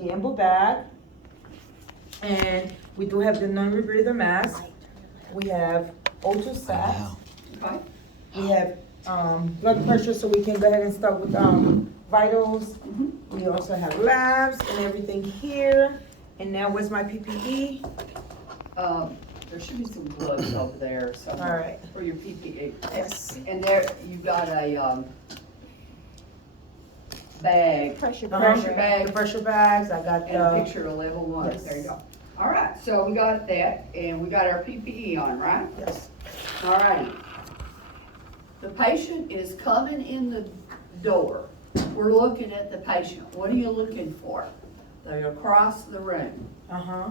the amble bag. And we do have the non-rebreather mask. We have O2 sats. Okay. We have blood pressure, so we can go ahead and start with vitals. We also have labs and everything here. And now where's my PPE? There should be some gloves over there somewhere. All right. For your PPE. Yes. And there, you got a, bag. Pressure The bag. pressure bags, I got And a the, picture of level 1. Yes. There you go. All right, so we got that, and we got our PPE on, right? yes. All righty. The patient is coming in the door. We're looking at the patient. What are you looking for? They're across the room. Uh-huh.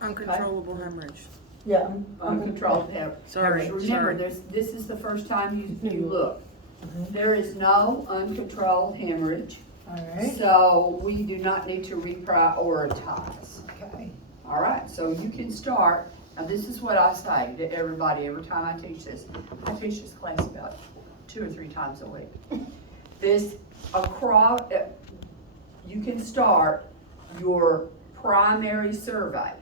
Uncontrollable hemorrhage. Yeah. Uncontrolled hemorrhage. Sorry, Remember, sorry. this is the first time you look. Mhm. There is no uncontrolled hemorrhage, All right. so we do not need to reprioritize. Okay. All right, so you can start. Now, this is what I say to everybody every time I teach this. I teach this class about 2 or 3 times a week. This you can start your primary survey,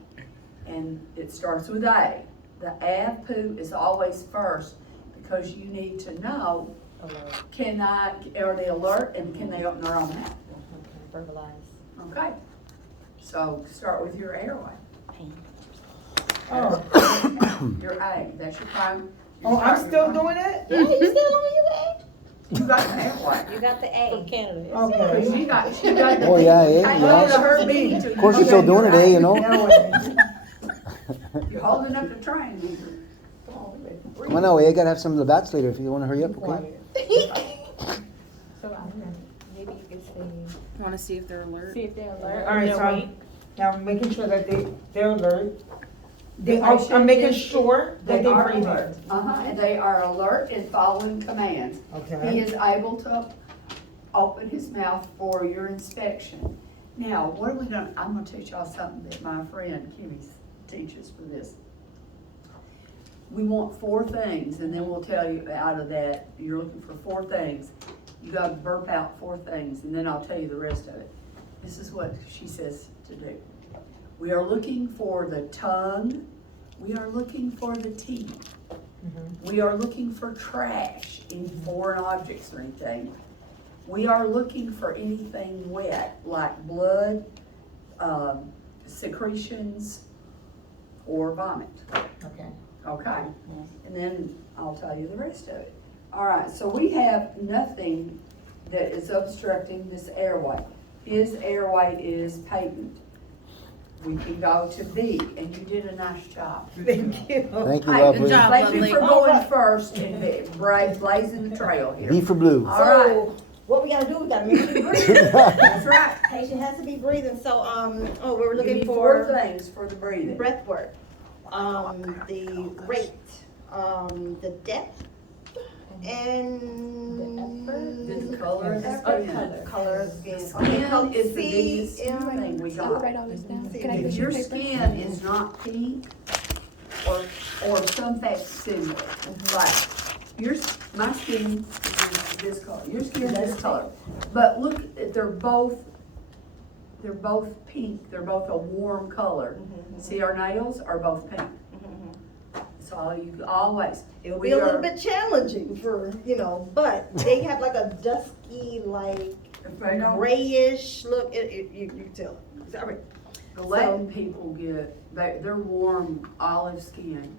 and it starts with A. The AVPU is always first because you need to know, are they alert and can they open their own mouth? Verbalize. Okay, so start with your airway. Oh, Your A, that's your prime. oh, I'm still doing it? Yeah, you still on your A? You got the airway. You got the A. Canada. Okay. She got the. Oh, yeah, A, I yeah. know to her B. Of course, you're still doing it, eh, you know? You're holding up the train. Come on now, I gotta have some of the bats later if you wanna hurry up, okay? So maybe you could say. Want to see if they're alert? See if they're alert. All right, They're so I'm, awake. now I'm making sure that they're alert. The I'm patient making is- sure that They they're are breathing. alert. And they are alert and following commands. He Okay. is able to open his mouth for your inspection. Now, what are we gonna, I'm gonna teach y'all something that my friend Kimmy teaches for this. We want 4 things, and then we'll tell you out of that, you're looking for 4 things. You gotta burp out 4 things, and then I'll tell you the rest of it. This is what she says to do. We are looking for the tongue. We are looking for the teeth. We are looking for trash, any foreign objects or anything. We are looking for anything wet, like blood, secretions, or vomit. Okay. Okay? And then I'll tell you the rest of it. All right, so we have nothing that is obstructing this airway. His airway is patent. We can go to B, and you did a nice job. Thank you. Thank you, Hey, lovely. Good job. Thank you lovely. for going first and blazing the trail here. B for blue. All right, So, what we gotta do, we gotta make sure you breathe. that's right. Patient has to be breathing, so, we're Give looking me 4 for things for the breathing. breath work. The rate, the depth, and. The color of the skin. Color of skin. Skin is the See, biggest thing we got. Write all this down. Can I If your skin is not pink or some facsimile, like my skin is this color, your skin is this color. But look, they're both pink, they're both a warm color. See, our nails are both pink. So you always. It'll be a little bit challenging for, but they have like a dusky, like If they don't, grayish look, you can tell. Sorry. the Latin people get, their warm olive skin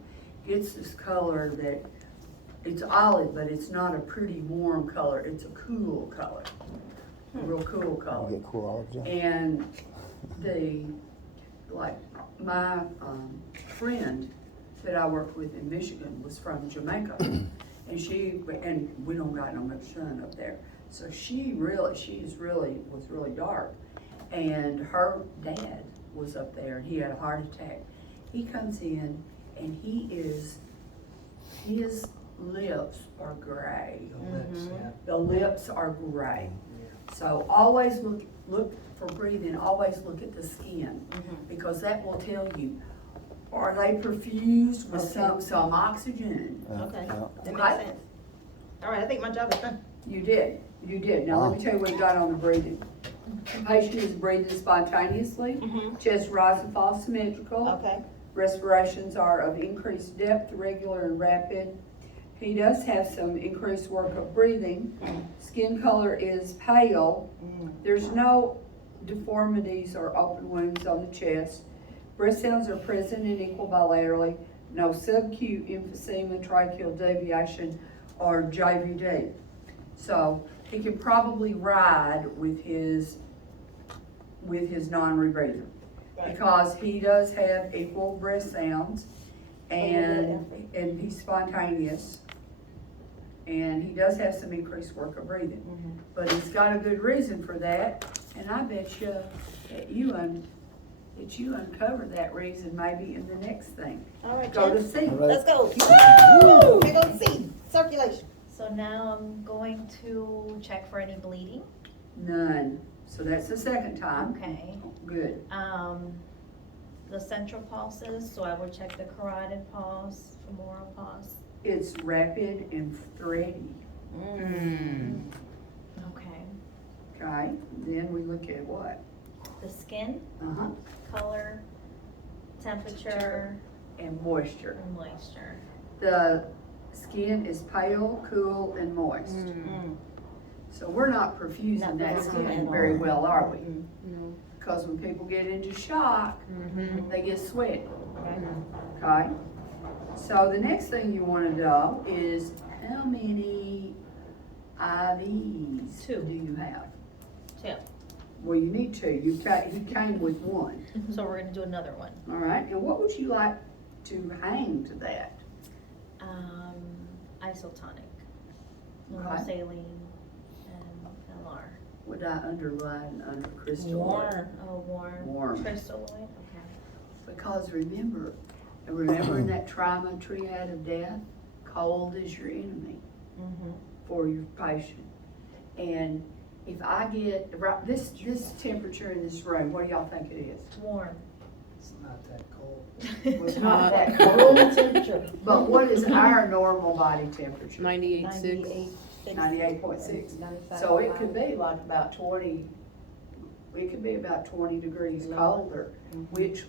gets this color that, it's olive, but it's not a pretty warm color, it's a cool color. A real cool You color. get cool olives, yeah. And my friend that I worked with in Michigan was from Jamaica. And we don't got no much sun up there. So she was really dark. And her dad was up there and he had a heart attack. He comes in and his lips are gray. The lips are gray. So always look for breathing, always look at the skin, because that will tell you, are they perfused with some oxygen? Okay, Yeah. that Okay. makes sense. All right, I think my job is done. You did. Now let me tell you what you got on the breathing. The patient is breathing spontaneously, chest rise and fall symmetrical. Okay. Respirations are of increased depth, regular and rapid. He does have some increased work of breathing. Skin color is pale. There's no deformities or open wounds on the chest. Breast cells are present and equal bilaterally. No subacute emphysema, tracheal deviation, or JVD. So he can probably ride with his non-rebreather because he does have equal breath sounds and he's spontaneous. And he does have some increased work of breathing. But he's got a good reason for that. And I bet you that you uncover that reason maybe in the next thing. All right, Go to Jen. C. All right. Let's go. Woo! Here goes C. Circulation. So now I'm going to check for any bleeding. None. So that's the second time. Okay. Good. The central pulses, so I will check the carotid pulse, femoral pulse. It's rapid and thready. Okay. Okay. Then we look at what? The skin, Uh-huh. color, temperature, And moisture. and moisture. The skin is pale, cool, and moist. So we're not perfusing Not that perfusing skin at very all. well, are we? No. Because when people get into shock, they get sweaty. Okay. Okay? So the next thing you want to know is how many IVs Two. do you have? 2. Well, you need two. He came with one. So we're gonna do another one. All right? And what would you like to hang to that? Isotonic, Okay. normal saline, and LR. Would I underline under crystal? Warm. Oh, warm. Warm. Crystalloid, okay. Because remember in that trauma triad of death, cold is your enemy for your patient. And if I get this temperature in this room, what do y'all think it is? Warm. It's not that cold. Well, it's not that Room cold. temperature. But what is our normal body temperature? 98.6. 98.6. So it could be like about 20, it could be about 20 degrees colder, which,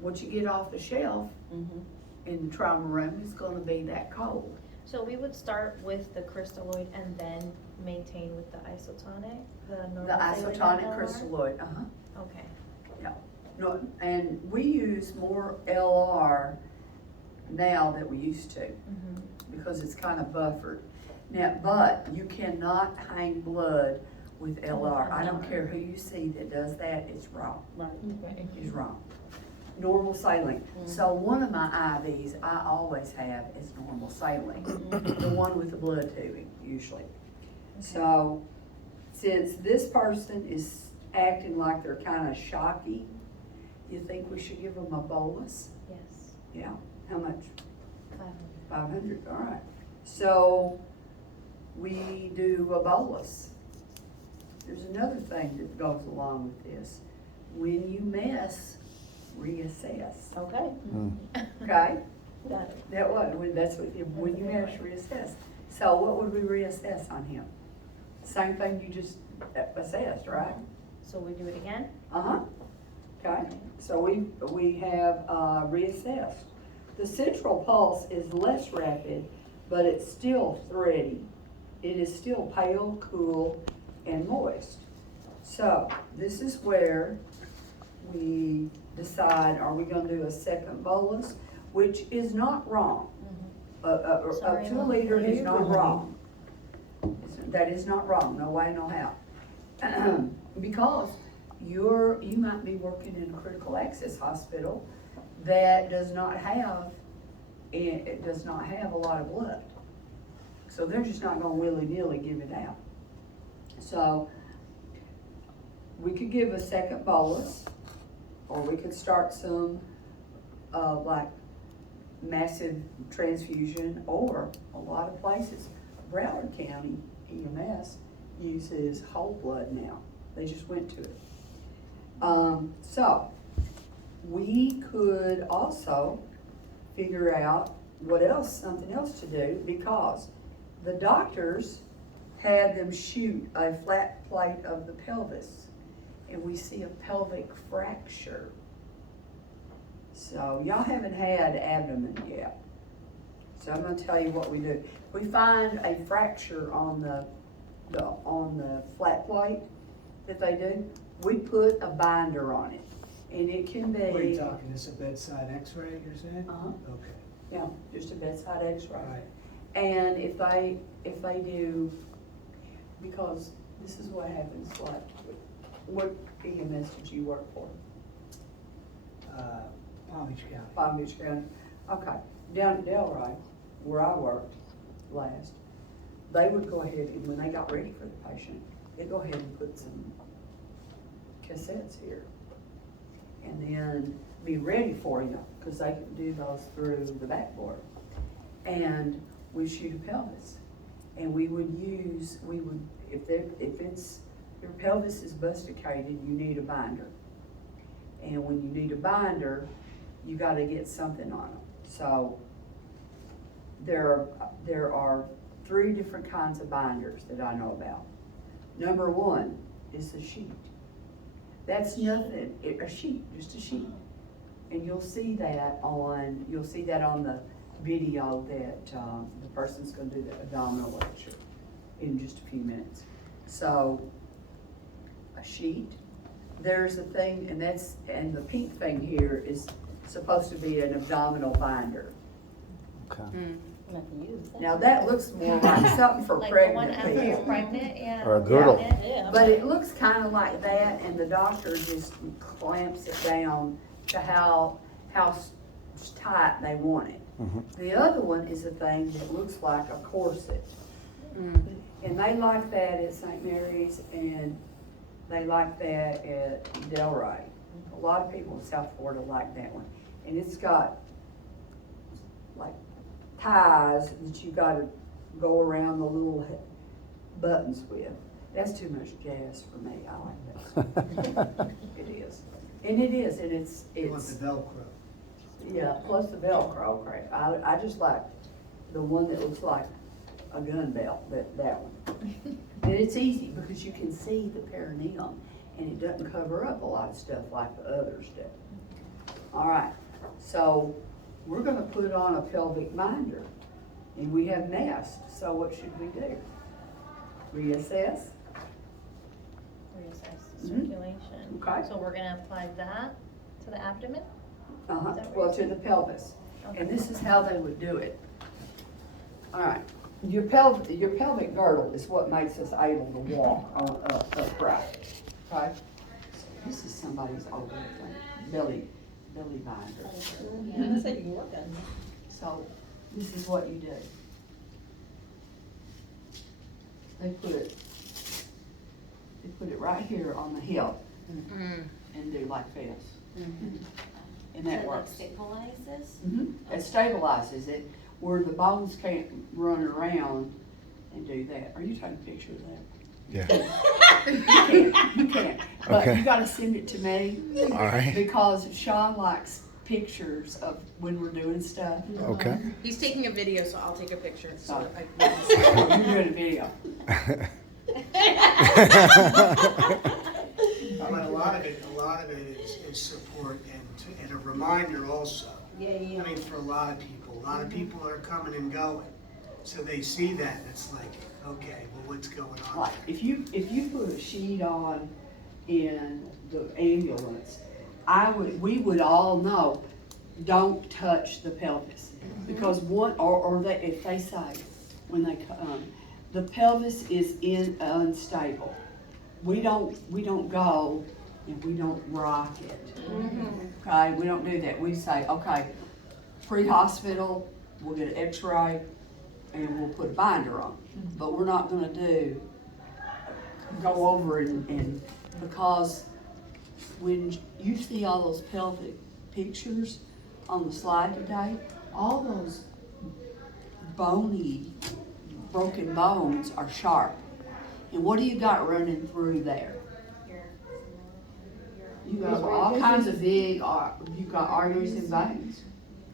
once you get off the shelf in the trauma room, it's gonna be that cold. So we would start with the crystalloid and then maintain with the isotonic, the normal The saline isotonic LR? crystalloid, Okay. No, and we use more LR now than we used to, because it's kind of buffered. Now, but you cannot hang blood with LR. I don't care who you see that does that, it's wrong. It's wrong. Normal saline. So one of my IVs I always have is normal saline, the one with the blood tubing usually. So since this person is acting like they're kind of shocky, you think we should give them a bolus? Yes. Yeah. How much? 500. 500. All right. So we do a bolus. There's another thing that goes along with this. When you mess, reassess. Okay. Okay? Got it. That's what, when you mess, reassess. So what would we reassess on him? Same thing you just assessed, right? So we do it again? Uh-huh. Okay, so we have reassessed. The central pulse is less rapid, but it's still thready. It is still pale, cool, and moist. So this is where we decide, are we gonna do a second bolus, which is not wrong. Up Sorry, to a Mom. liter is You're not good. wrong. That is not wrong, no way, no how. Because you might be working in a critical access hospital that does not have a lot of blood. So they're just not gonna willy-nilly give it out. So we could give a second bolus, or we could start some like massive transfusion, or a lot of places. Broward County EMS uses whole blood now. They just went to it. So we could also figure out something else to do, because the doctors had them shoot a flat plate of the pelvis, and we see a pelvic fracture. So y'all haven't had abdomen yet. So I'm gonna tell you what we do. We find a fracture on the flat plate that they do. We put a binder on it, and it can be. What are you talking, this a bedside x-ray, you're saying? Uh-huh. Okay, Yeah, just a bedside X-ray. right. And if they do, because this is what happens, like, what EMS did you work for? Palm Beach County. Palm Beach County. Okay, down in Delray, where I worked last, they would go ahead and when they got ready for the patient, they'd go ahead and put some cassettes here. And then be ready for you, because they can do those through the backboard. And we shoot a pelvis. And we would, if your pelvis is busticated, you need a binder. And when you need a binder, you gotta get something on them. So there are 3 different kinds of binders that I know about. Number 1 is the sheet. That's nothing, a sheet, just a sheet. And you'll see that on the video that the person's gonna do the abdominal lecture in just a few minutes. So, a sheet, there's a thing, and the pink thing here is supposed to be an abdominal binder. Okay. Now that looks more like something for Like the one pregnant after you're people. pregnant, yeah. Or a girdle. Yeah. But it looks kind of like that, and the doctor just clamps it down to how tight they want it. Mhm. The other one is a thing that looks like a corset. And they like that at St. Mary's, and they like that at Delray. A lot of people in South Florida like that one. And it's got like ties that you gotta go around the little buttons with. That's too much gas for me, I like that. It is. And it is, and You want the it's, Velcro. yeah, plus the Velcro crap. I just like the one that looks like a gun belt, that one. And it's easy because you can see the perineum, and it doesn't cover up a lot of stuff like the others do. All right, so we're gonna put on a pelvic binder, and we have nest, so what should we do? Reassess? Reassess Mhm. circulation. Okay. So we're gonna apply that to the abdomen? Uh-huh, Is that what well, you're to saying? the pelvis. Okay. And this is how they would do it. All right, your pelvic girdle is what makes us able to walk upright, okay? So this is somebody's old belly binder. That's how you can work on it. So this is what you do. They put it right here on the hip and do like this. And that works. stabilizes? It stabilizes it where the bones can't run around and do that. Are you taking a picture of that? Yeah. You can't, but Okay. you gotta send it to me. All right. Because Sean likes pictures of when we're doing stuff. Okay. He's taking a video, so I'll take a picture. So Sorry. I You're doing a video. But a lot of it is support and a reminder also. Yeah, yeah. I mean, for a lot of people are coming and going. So they see that, and it's like, okay, well, what's going on? Like, if you put a sheet on in the ambulance, we would all know, don't touch the pelvis. Because if they say, when they come, the pelvis is unstable. We don't go and we don't rock it. Okay, we don't do that. We say, okay, pre-hospital, we'll get an x-ray and we'll put a binder on. But we're not gonna go over and because when you see all those pelvic pictures on the slide today, all those bony, broken bones are sharp. And what do you got running through there? You got all kinds of big, you got arteries and veins.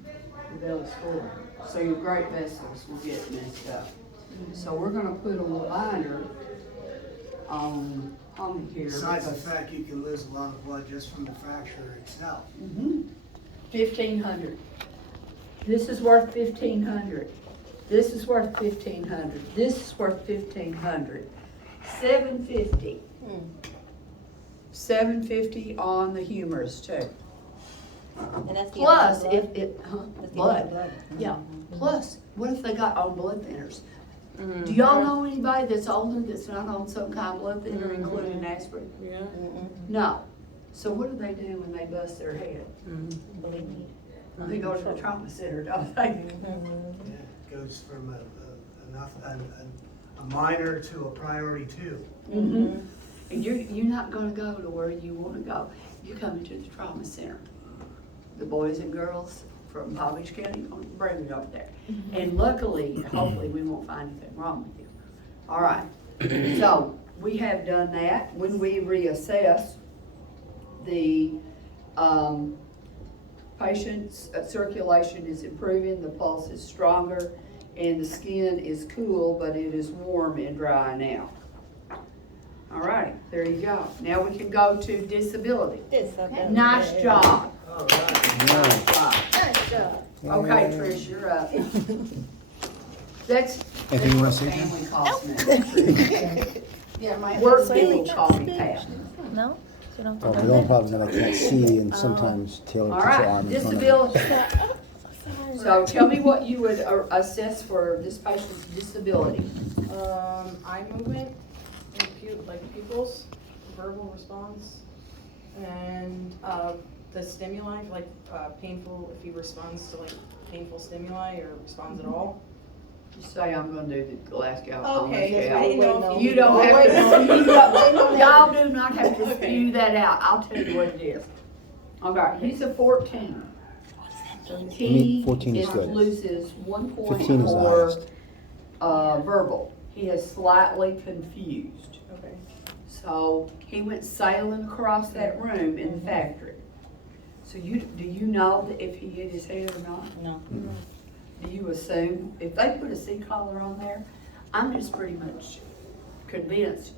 The belly's full. So your great vessels will get messed up. So we're gonna put a reminder on home care. Besides the fact you can lose a lot of blood just from the fracture itself. 1,500. This is worth 1,500. This is worth 1,500. This is worth 1,500. 750. 750 on the humors too. And that's the Plus, amount of if it, That's the amount of blood. blood. Yeah. Plus, what if they got on blood thinners? Do y'all know anybody that's older that's not on some kind of blood thinner, including aspirin? Yeah. No. So what do they do when they bust their head? Believe They go to the trauma center, don't they? Yeah, it goes from a minor to a priority 2. And you're not gonna go to where you wanna go. You're coming to the trauma center. The boys and girls from Palm Beach County gonna bring you up there. And luckily, hopefully, we won't find anything wrong with you. All right, so we have done that. When we reassess, the patient's circulation is improving, the pulse is stronger, and the skin is cool, but it is warm and dry now. All right, there you go. Now we can go to disability. it. Nice job. All right. Nice job. Nice job. Okay, Trish, you're up. That's Anything you wanna say? family calls me. Trish. Yeah, my. Work people call me Pat. No? You don't Oh, have the to only problem is that I can't see and sometimes Taylor All puts her right, arm in front of me. disability. So tell me what you would assess for this patient's disability. Eye movement, and like pupils, verbal response, and the stimuli, like painful, if he responds to like painful stimuli or responds at all. Just say I'm gonna do the Glasgow. Okay, Scale. I didn't know if You don't have Wait, to, y'all do not have to spew that out. I'll tell you what it is. Okay, he's a 14. So he 14 is good. loses 1 point 15 is the for highest. verbal. He is slightly confused. Okay. So he went sailing across that room in the factory. So do you know that if he hit his head or not? No. Do you assume, if they put a C-collar on there, I'm just pretty much convinced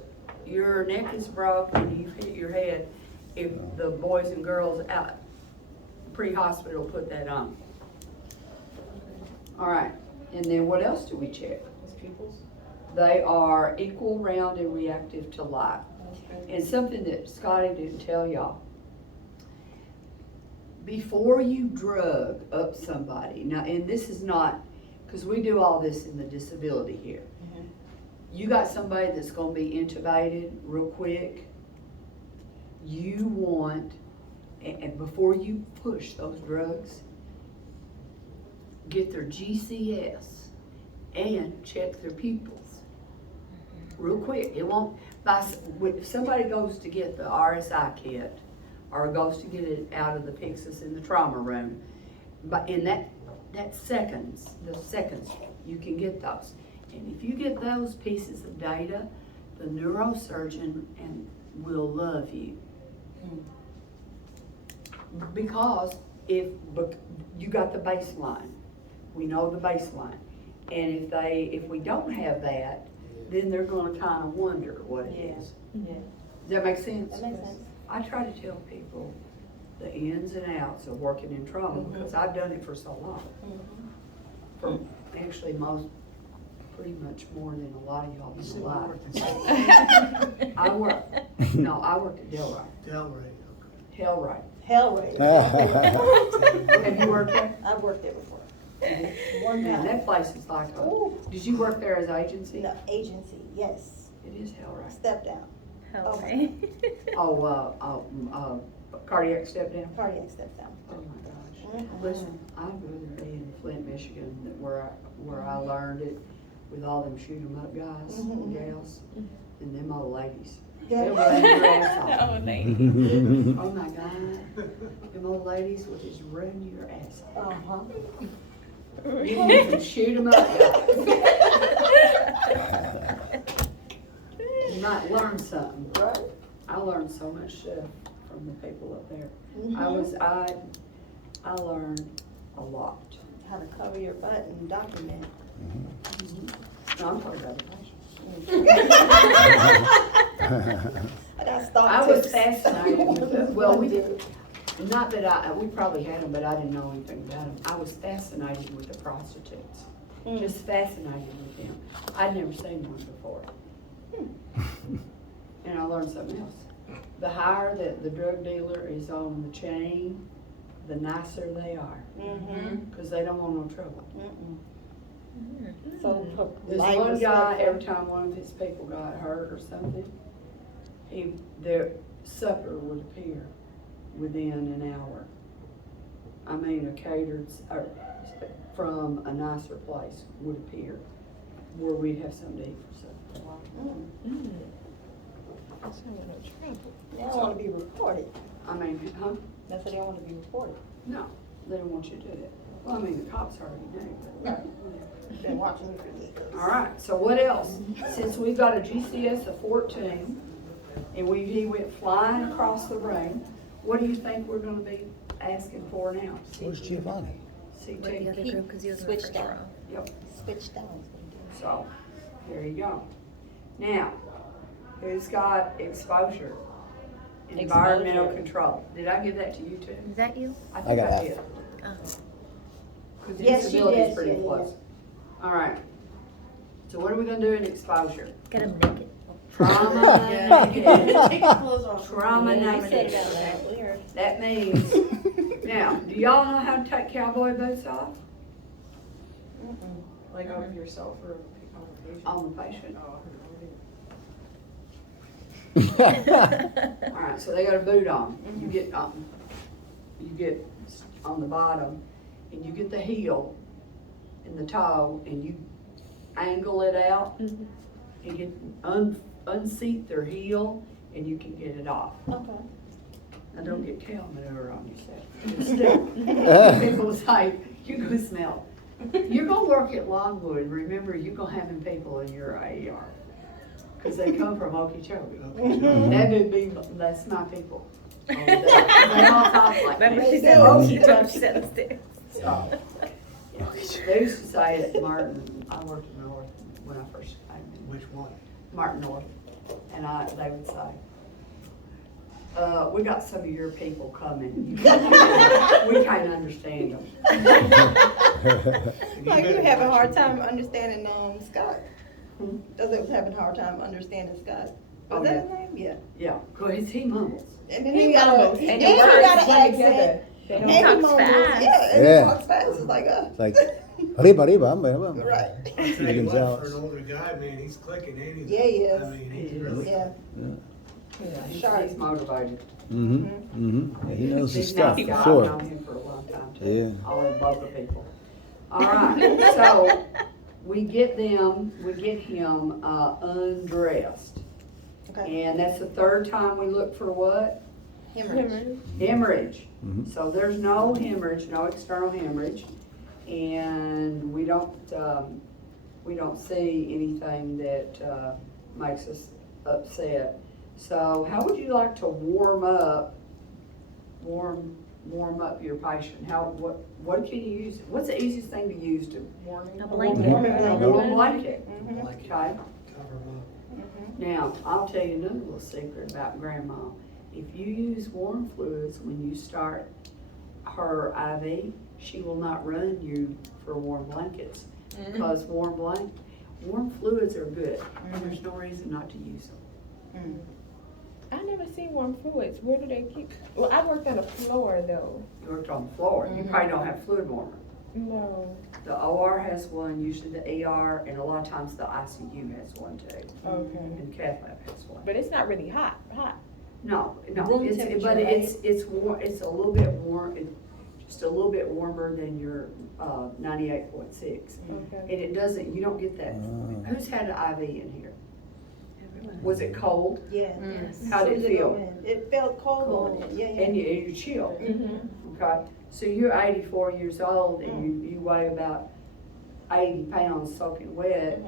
your neck is broke and you've hit your head if the boys and girls out pre-hospital put that on. All right, and then what else do we check? His pupils. They are equal, round, and reactive to light. And something that Scotty didn't tell y'all. Before you drug up somebody, now, and this is not, because we do all this in the disability here. You got somebody that's gonna be intubated real quick. You want, and before you push those drugs, get their GCS and check their pupils real quick. It won't, if somebody goes to get the RSI kit or goes to get it out of the Pyxis in the trauma room, but in that seconds, you can get those. And if you get those pieces of data, the neurosurgeon will love you. Because if you got the baseline, we know the baseline. And if we don't have that, then they're gonna kind of wonder what it is. Yeah. Does that make sense? That makes sense. I try to tell people the ins and outs of working in trauma because I've done it for so long. For actually pretty much more than a lot of y'all You in said life. you worked in I worked at Delray. Delray. Hellray. Hellraiser. Have you worked there? I've worked there before. One man, that place is like did you work there as agency? No, agency, yes. It is Hellray. Step down, Okay. Cardiac step down. cardiac step down. Oh my gosh. Listen, I'd rather be in Flint, Michigan, where I learned it with all them shoot 'em up guys and gals and them old ladies. They'll run your ass off. Oh, thank Oh my God. Them old ladies will just run your ass off. Uh-huh. You want to shoot 'em up guys. You might learn something. Right? I learned so much stuff from the people up there. Mhm. I learned a lot. How to cover your butt and document. No, I'm talking about the patient. I got stock I was tips. fascinated with it. Well, we did, not that we probably had them, but I didn't know anything about them. I was fascinated with the prostitutes. Just fascinated with them. I'd never seen one before. And I learned something else. The higher that the drug dealer is on the chain, the nicer they are. Because they don't want no trouble. So There's polite, one guy, respectful. every time one of his people got hurt or something, their supper would appear within an hour. I mean, a catered, or from a nicer place would appear where we'd have something to eat for supper. They don't want to be reported. I mean, huh? That's why they don't want to be reported. No, they don't want you to do that. Well, I mean, the cops already knew. But, Been watching you for years. all right, so what else? Since we've got a GCS of 14, and he went flying across the room, what do you think we're gonna be asking for now? Where's Giovanni? With the CT? other group, because he was in the Switched first out. row. Yep, Switched down. so, there you go. Now, who's got exposure? Environmental Exposure. control. Did I give that to you too? Is that you? I I think got I F. did. Oh. Because Yes, she disability did, is pretty yeah, close. All right. So what are we gonna do in exposure? Get him naked. Trauma negative. Take your clothes off. Trauma You said negative. that loud, weird. That means, now, do y'all know how to take cowboy boots off? Like of yourself or on the patient? On the patient. Oh, All right, so they got a boot on. You get on the bottom, and you get the heel and the toe, and you angle it out, and get unseat their heel, and you can get it off. Okay. Now, don't get cow manure on yourself. People say, you're gonna smell. You're gonna work at Longwood, remember, you're gonna have them people in your AER. Cause they come from Okeechobee. That would be, that's my people. They all talk like Remember that. she said, do. she told me she said upstairs. So, yeah. They used to say at Martin, I worked in North when I first came in. Which one? Martin North, and they would say, we got some of your people coming. We can't understand them. Like you have a hard time understanding Scott. Hmm? Doesn't having a hard time understanding Scott. Oh, Is that his name? Yeah. Yeah, cause he mumbles. And then He he got a, mumbles, and and he the words got an blend accent. together. They And don't he talk mumbles. fast. Yeah, and Yeah. he talks fast. It's like It's like, arriba, arriba, hombre. right. I'll tell You you can what, tell. for an older guy, man, he's clicking, ain't he? Yeah, he is. I mean, he's really. Yeah. He's motivated. Yeah, he knows his He's stuff, nice for guy. I've sure. known him for a long time too. Yeah. I'll invoke the people. All right, so we get him undressed. Okay. And that's the third time we look for what? Hemorrhage. Hemorrhage. Mhm. So there's no hemorrhage, no external hemorrhage. And we don't see anything that makes us upset. So how would you like to warm up your patient? What can you use? What's the easiest thing to use to Warning. A a blanket. warm blanket? Like, Okay. cover him up. Now, I'll tell you another little secret about grandma. If you use warm fluids when you start her IV, she will not run you for warm blankets. Because warm fluids are good, and there's no reason not to use them. I never seen warm fluids. Where do they keep? Well, I worked on the floor though. You worked on the floor, you probably don't have fluid warmer. No. The OR has one, usually the ER, and a lot of times the ICU has one too. Okay. And cath lab has one. But it's not really hot. No, Room it's, temperature, but right? it's warm, it's a little bit just a little bit warmer than your 98.6. Okay. And it doesn't, you don't get that. Ah. Who's had an IV in here? Was it cold? Yeah. How did it feel? It felt cold on it. Yeah, yeah. And you chill, Mm-hmm. okay? So you're 84 years old and you weigh about 80 pounds soaking wet.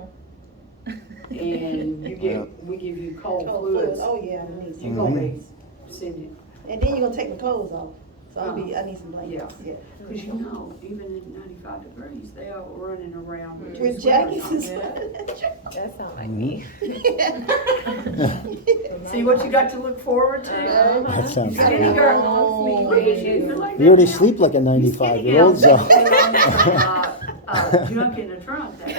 And we give you cold Cold fluids. fluid. Oh, yeah. You're gonna be sending. And then you're gonna take the clothes off. So I need some blankets. Yeah. Cause you know, even at 95 degrees, they are running around with two With sweaters jackets on. and stuff. That sounds like Mhm. See what you got to look forward to? That sounds Skinny good. girl. Look at you. You're like We already that now. sleep like a You skinny 95-year-old, so. gals put on some, junk in the trunk there.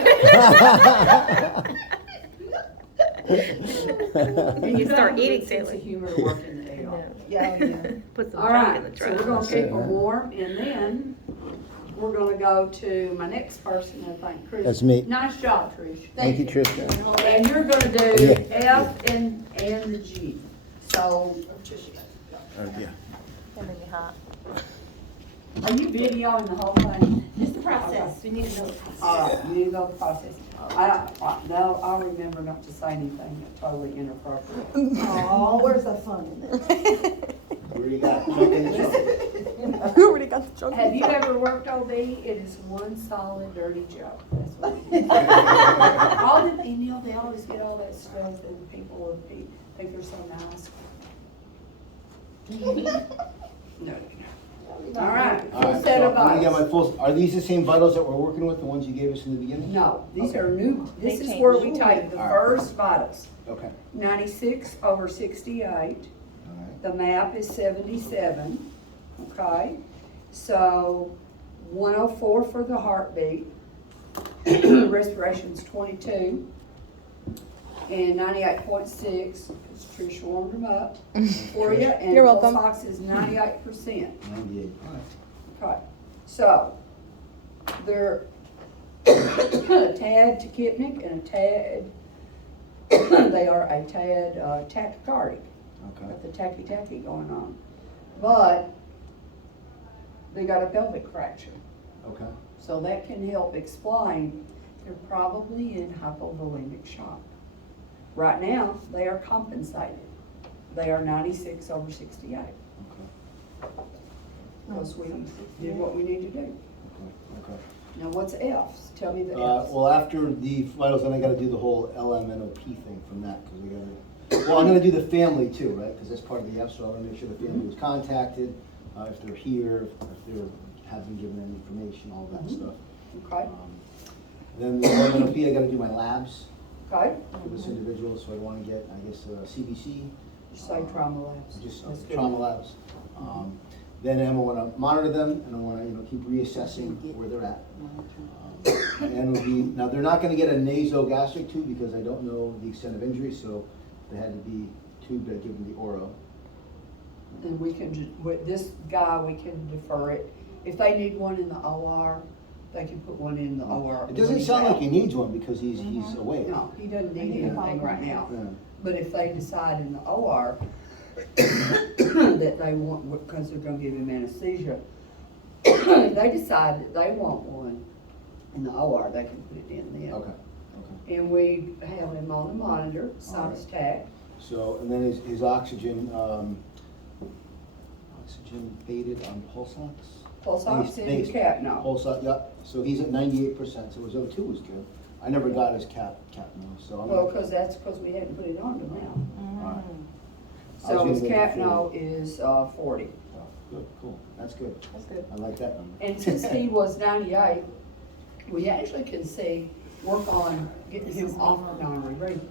And you start eating sense of humor working the out. Yeah. Put some All junk right, in the so trunk. we're gonna keep them warm, and then we're gonna go to my next person, I think, Trish. That's me. Nice job, Trish. Thank you, Tricia. And you're gonna do F and the G. So, Yeah. are you videoing the whole thing? It's the process, we need to know the process. You need to know the process. No, I remember not to say anything totally inappropriate. Oh, where's the fun in that? Where you got? Chicken? We already got the joke. Have you ever worked OB? It is one solid dirty joke. That's what it is. All the, and you know, they always get all that stuff and people think they're so nice. No. All right, All full right, set so of I'm gonna get my vitals. full, are these the same vitals that we're working with, the ones you gave us in the beginning? No, these Okay. are new, this They is changed. where we take the All right. first vitals. Okay, 96/68. all right. The map is 77, okay? So 104 for the heartbeat, respiration's 22, and 98.6, because Tricia warmed them up for you, and You're pulse welcome. ox is 98%. 98, all right. Okay, so they're a tad tachypnic and a tad, they are a tad tachycardic. Okay. Got the tacky going on. But they got a pelvic fracture. Okay. So that can help explain they're probably in hypovolemic shock. Right now, they are compensated. They are 96/68. Okay. Because we did what we need to do. Okay. Now, what's F's? Tell me the F's. Well, after the vitals, then I gotta do the whole LMNOP thing from that, because we gotta, well, I'm gonna do the family too, right? Because that's part of the F, so I wanna make sure the family was contacted, if they're here, if they have been given any information, all that stuff. Okay, Then the LMNOP, I gotta do my labs okay. for this individual, so I wanna get, I guess, CBC. Just say trauma labs. Just That's good. trauma labs. Then I wanna monitor them, and I wanna, keep reassessing where they're at. And it'll be, now, they're not gonna get a nasogastric tube, because I don't know the extent of injury, so they had to be tubed, I give them the oro. And we can, with this guy, we can defer it. If they need one in the OR, they can put one in the OR. It doesn't sound like he needs one, because he's awake. No, he doesn't need anything right now. Yeah. But if they decide in the OR that they want, because they're gonna give him anesthesia, if they decide that they want one in the OR, they can put it in then. Okay, okay. And we have him on the monitor, sinus tach. So, and then his oxygen, oxygen baited on pulse ox? Pulse ox and Based. cap, no. Pulse ox, yeah, so he's at 98%, so his O2 was good. I never got his cap no, so I'm. Well, that's because we hadn't put it on to now. All right. I was So gonna his make it cap 40. no is 40. Oh, good, cool, that's good. That's good. I like that number. And since he was 98, we actually can work on getting him off of non-rebreathing.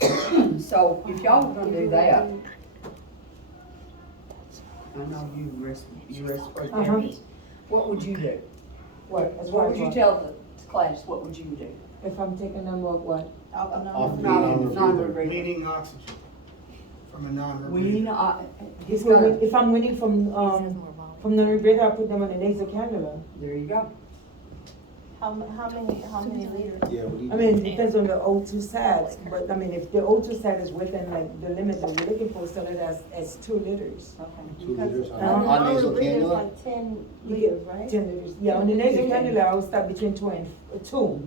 Yeah. So if y'all were gonna do that, I know you respiratory therapist, what would you do? What, as What far would as you what? tell the class, what would you do? If I'm taking them of what? Off the Non-rebreathing. Weaning oxygen from a non-rebreather. He's got a, If I'm winning from the rebreather, I put them on the nasal cannula. there you go. How many liters? Yeah, what do you? I mean, it depends on the O2 sats, but I mean, if the O2 sat is within like the limit that we're looking for, so that as 2 liters. 2 liters on Um, on nasal Breathing is cannula? like 10 You liters, get right? 10 liters. Yeah, on the nasal cannula, I would start between 2 and 2.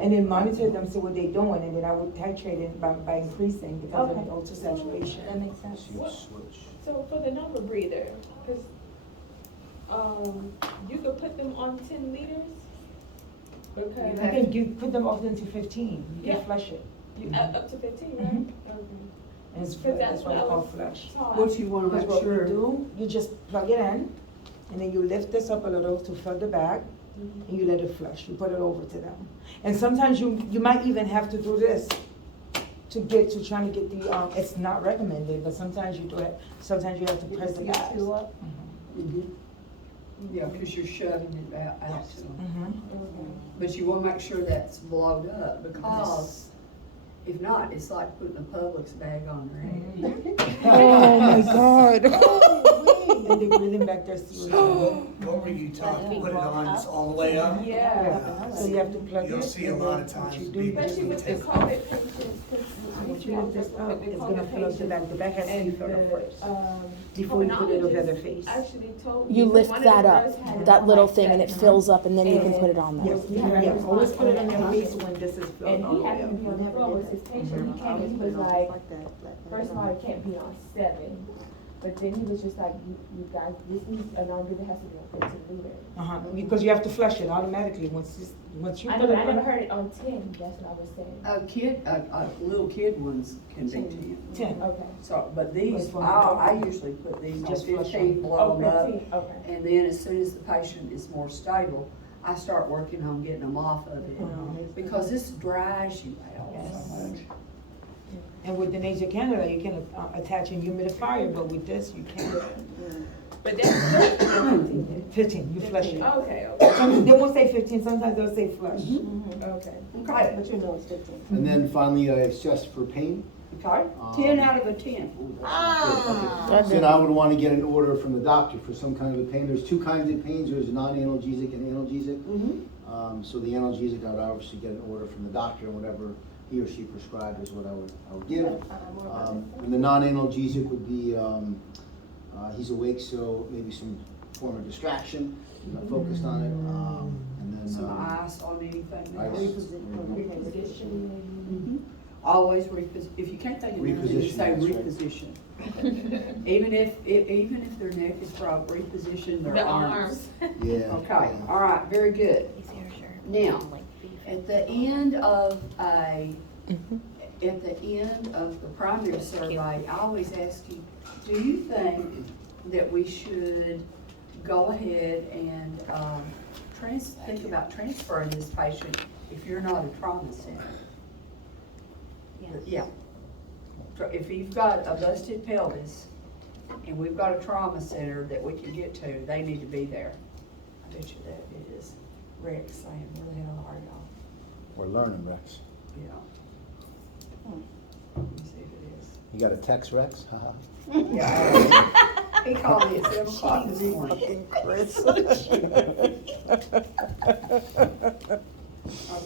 And then monitor them, see what they're doing, and then I would titrate it by increasing because of Okay. the O2 saturation. That makes sense. So you switch. So for the number breather, because you could put them on 10 liters. Okay. I think you put them often to 15, you Yeah. can flush it. You up to 15, right? Mhm. Okay. And it's, Cause that's why it's called flush. What you wanna Because make what we sure, do, you just plug it in, and then you lift this up a little to fill the bag, and you let it flush, you put it over to them. And sometimes you might even have to do this to trying to get the, it's not recommended, but sometimes you do it, sometimes you have to press the bags. yeah, cause you're shoving it out to them. Mm-hmm. But you wanna make sure that's blowed up, because if not, it's like putting a Publix bag on their head. Oh my God. And they're breathing back their CO2. What were you talking, put it on, it's all the way up? Yeah. So you have to plug it. You'll see a and lot then of times what you do, people you Especially with the lift this up. COVID patients. Once you lift this up, it's gonna fill up the bag. The bag has to be And filled up first, the, before you put it over their face. actually told me. You lift one of that the up, girls had that little like thing, and it that, fills up, and then you can And- put it on there. Yes, yeah, always put it on their face when this is filled. And all he the way happened to up. be on the floor with his patient, he came and he was like, first of all, it can't be on 7. But then he was just like, you guys, this needs, an arm that has to be on 15 liters. Because you have to flush it automatically once you I put it never on. heard it on 10, that's what I was saying. Little kid ones can be 10. 10. Okay. So, but these, That's what I'm I talking usually put these on Just flush 15, blow them up. 15, okay. And then as soon as the patient is more stable, I start working on getting them off of it. Because this dries you out so much. And with the nasal cannula, you can attach a humidifier, but with this, you can't. But that's 15. 15, you flush it. Okay, okay. They won't say 15, sometimes they'll say flush. Okay. Okay, But you know it's 15. And then finally, assess for pain. okay, 10 out of a 10. So then I would want to get an order from the doctor for some kind of a pain. There's two kinds of pains, there's non-analgesic and analgesic. So the analgesic, I would obviously get an order from the doctor, and whatever he or she prescribed is what I would give. And the non-analgesic would be, he's awake, so maybe some form of distraction, focused on it. And then, Some ice on anything. ice. Mhm. Always if you can't think of nothing, Reposition, say that's right. reposition. Even if their neck is broke, reposition their The arms. arms. Yeah. Okay, all right, very good. Now, at the end of the primary survey, I always ask you, do you think that we should go ahead and, think about transferring this patient if you're not a trauma center? Yeah. So if you've got a busted pelvis and we've got a trauma center that we can get to, they need to be there. I bet you that is Rex saying, where the hell are y'all? We're learning, Rex. Yeah. Let me see if it is. You got a text, Rex? Haha. Yeah. He called me at 7 o'clock this morning.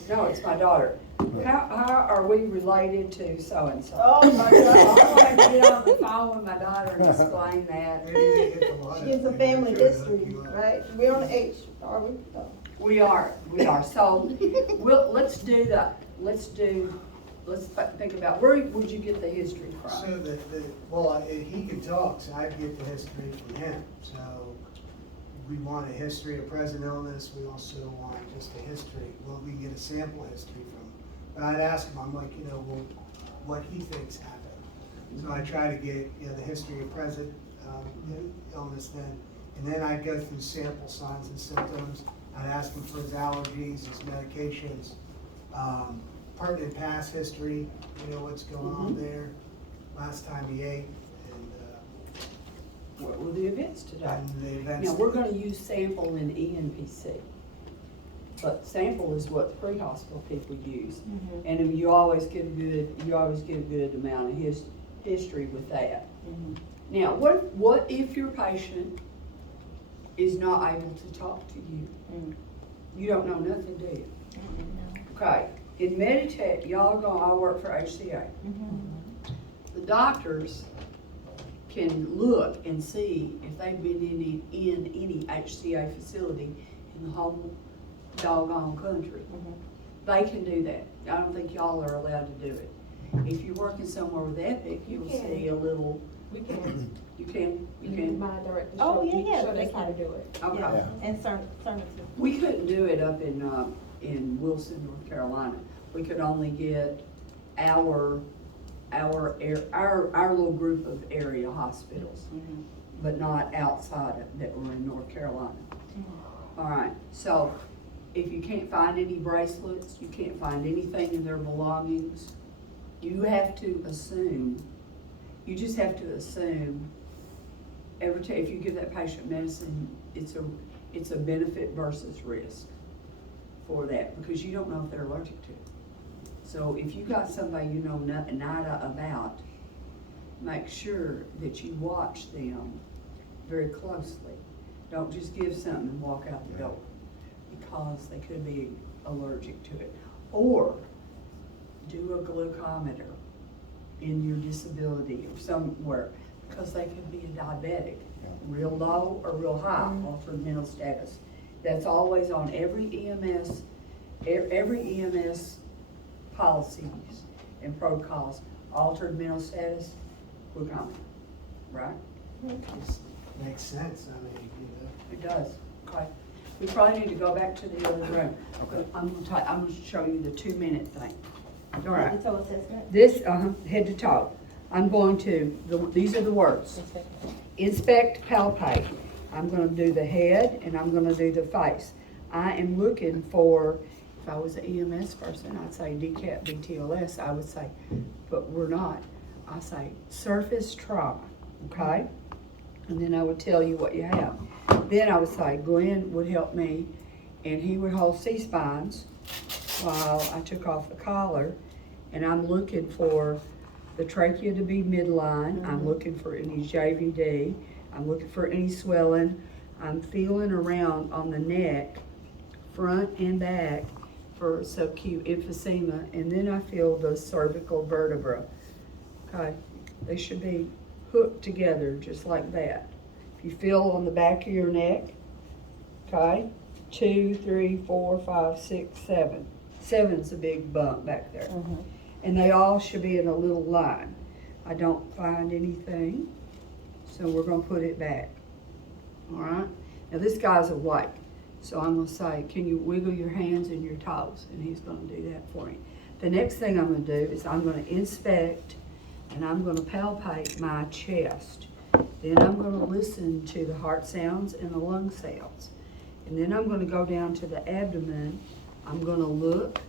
No, it's my daughter. How are we related to so-and-so? Oh my God. I want to get on the phone with my daughter and explain that. Maybe they get the water. She has a family history, right? We're on the H, are we? Oh. We are. So, let's think about, where would you get the history from? So he can talk, so I'd get the history from him. So we want a history of present illness, we also want just a history, well, we can get a sample history from him. But I'd ask him, I'm like, well, what he thinks happened. So I try to get, the history of present illness then, and then I'd go through sample signs and symptoms. I'd ask him for his allergies, his medications, pertinent past history, what's going on there, last time he ate, and What were the events today? and the events. Now, we're gonna use sample in ENPC. But sample is what pre-hospital people use. And you always get a good amount of history with that. Now, what if your patient is not able to talk to you? You don't know nothing, do you? Okay, in Meditech, I work for HCA. The doctors can look and see if they've been in any HCA facility in the whole doggone country. They can do that. I don't think y'all are allowed to do it. If you're working somewhere with Epic, you'll see a little. We can. You can. My director Oh, showed yeah, showed they us how to can. do it. Okay. Yeah. And certain. We couldn't do it up in Wilson, North Carolina. We could only get our our little group of area hospitals, but not outside of, that were in North Carolina. All right, so if you can't find any bracelets, you can't find anything in their belongings, you have to assume, you just have to assume every time, if you give that patient medicine, it's a benefit versus risk for that, because you don't know if they're allergic to it. So if you got somebody you know nada about, make sure that you watch them very closely. Don't just give something and walk out the door, because they could be allergic to it. Or do a glucometer in your disability or somewhere, because they could be a diabetic, real low or real high, altered mental status. That's always on every EMS policies and protocols, altered mental status, glucometer, right? Just makes sense, I mean, It does, okay. We probably need to go back to the other room. Okay. I'm gonna show you the 2-minute thing. All right. It's all assessment. This, head to toe. I'm going to, these are the words. Inspect, palpate. I'm gonna do the head and I'm gonna do the face. I am looking for, if I was an EMS person, I'd say DCAT, BTLS, I would say, but we're not. I say surface trauma, okay? And then I would tell you what you have. Then I would say Glenn would help me, and he would hold C-spines while I took off the collar, and I'm looking for the trachea to be midline. I'm looking for any JVD. I'm looking for any swelling. I'm feeling around on the neck, front and back, for subacute emphysema, and then I feel the cervical vertebra. Okay, they should be hooked together just like that. If you feel on the back of your neck, okay, 2, 3, 4, 5, 6, 7. 7's a big bump back there. And they all should be in a little line. I don't find anything, so we're gonna put it back. All right, now this guy's awake. So I'm gonna say, can you wiggle your hands and your toes? And he's gonna do that for you. The next thing I'm gonna do is I'm gonna inspect and I'm gonna palpate my chest. Then I'm gonna listen to the heart sounds and the lung sounds. And then I'm gonna go down to the abdomen. I'm gonna look,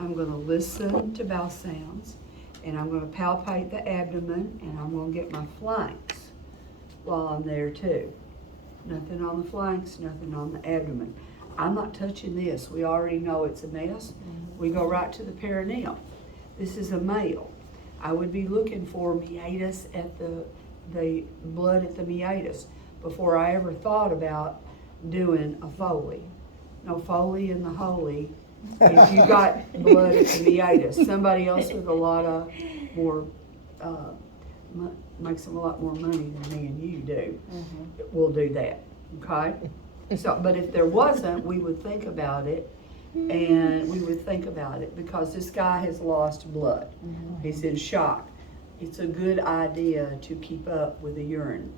I'm gonna listen to bowel sounds, and I'm gonna palpate the abdomen, and I'm gonna get my flanks while I'm there too. Nothing on the flanks, nothing on the abdomen. I'm not touching this. We already know it's a mess. We go right to the perineum. This is a male. I would be looking for meatus at the blood at the meatus before I ever thought about doing a Foley. No Foley in the holy. If you got blood at the meatus, somebody else with a lot of more, makes them a lot more money than me and you do, will do that, okay? So, but if there wasn't, we would think about it, and we would think about it, because this guy has lost blood. He's in shock. It's a good idea to keep up with the urine,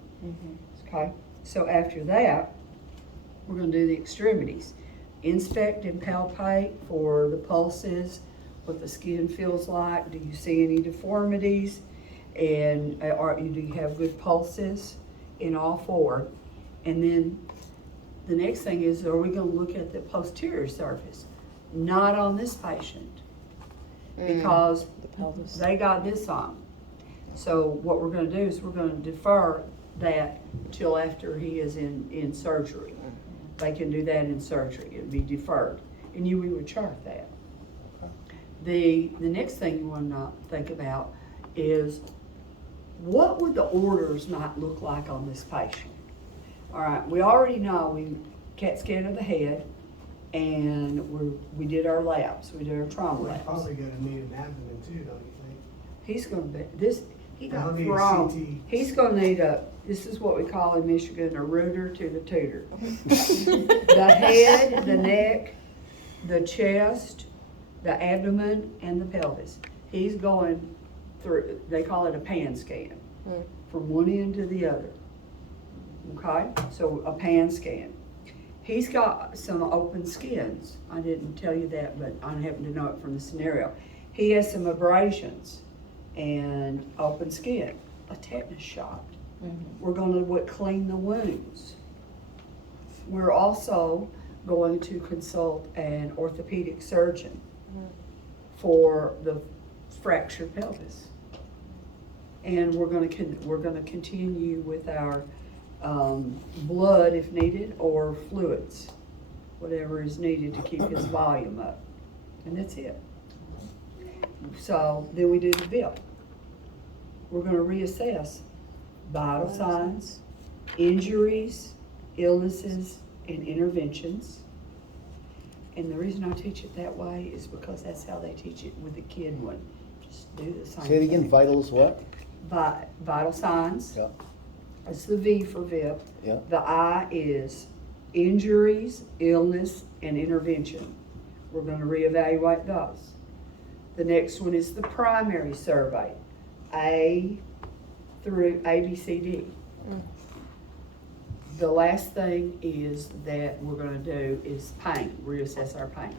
okay? So after that, we're gonna do the extremities. Inspect and palpate for the pulses, what the skin feels like. Do you see any deformities? And do you have good pulses in all 4? And then the next thing is, are we going to look at the posterior surface? Not on this patient, because they got this on. So what we're going to do is we're going to defer that till after he is in surgery. They can do that in surgery. It would be deferred, and we would chart that. The next thing you want to think about is, what would the orders might look like on this patient? All right, we already know we CAT scan of the head, and we did our labs. We did our trauma We're labs. probably gonna need an abdomen too, don't you think? He's gonna be, he got I'll need a thrown. CT. He's gonna need this is what we call in Michigan, a rooter to the tutor. The head, the neck, the chest, the abdomen, and the pelvis. He's going through, they call it a pan scan, from one end to the other. Okay, so a pan scan. He's got some open skins. I didn't tell you that, but I happen to know it from the scenario. He has some abrasions, and open skin, a tetanus shot. Mhm. We're gonna clean the wounds. We're also going to consult an orthopedic surgeon for the fractured pelvis. And we're gonna continue with our blood if needed, or fluids, whatever is needed to keep his volume up. And that's it. So then we do the VIP. We're gonna reassess vital signs, injuries, illnesses, and interventions. And the reason I teach it that way is because that's how they teach it with the kid one. Just do the same Say it again, thing. vitals what? Vital signs. Yeah, That's the V for VIP. yeah. The I is injuries, illness, and intervention. We're gonna reevaluate those. The next one is the primary survey, A through ABCD. The last thing is that we're gonna do is pain, reassess our pain.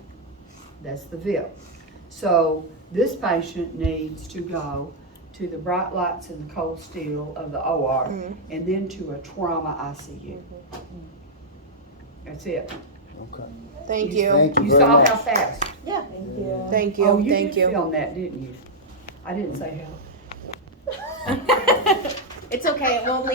That's the VIP. So this patient needs to go to the bright lights and the cold steel of the OR, and then to a trauma ICU. That's it. Okay. Thank you. Thank you You very saw much. how fast. Yeah. Thank you. Thank Oh, you, you thank did you. film that, didn't you? I didn't say how. It's okay, it won't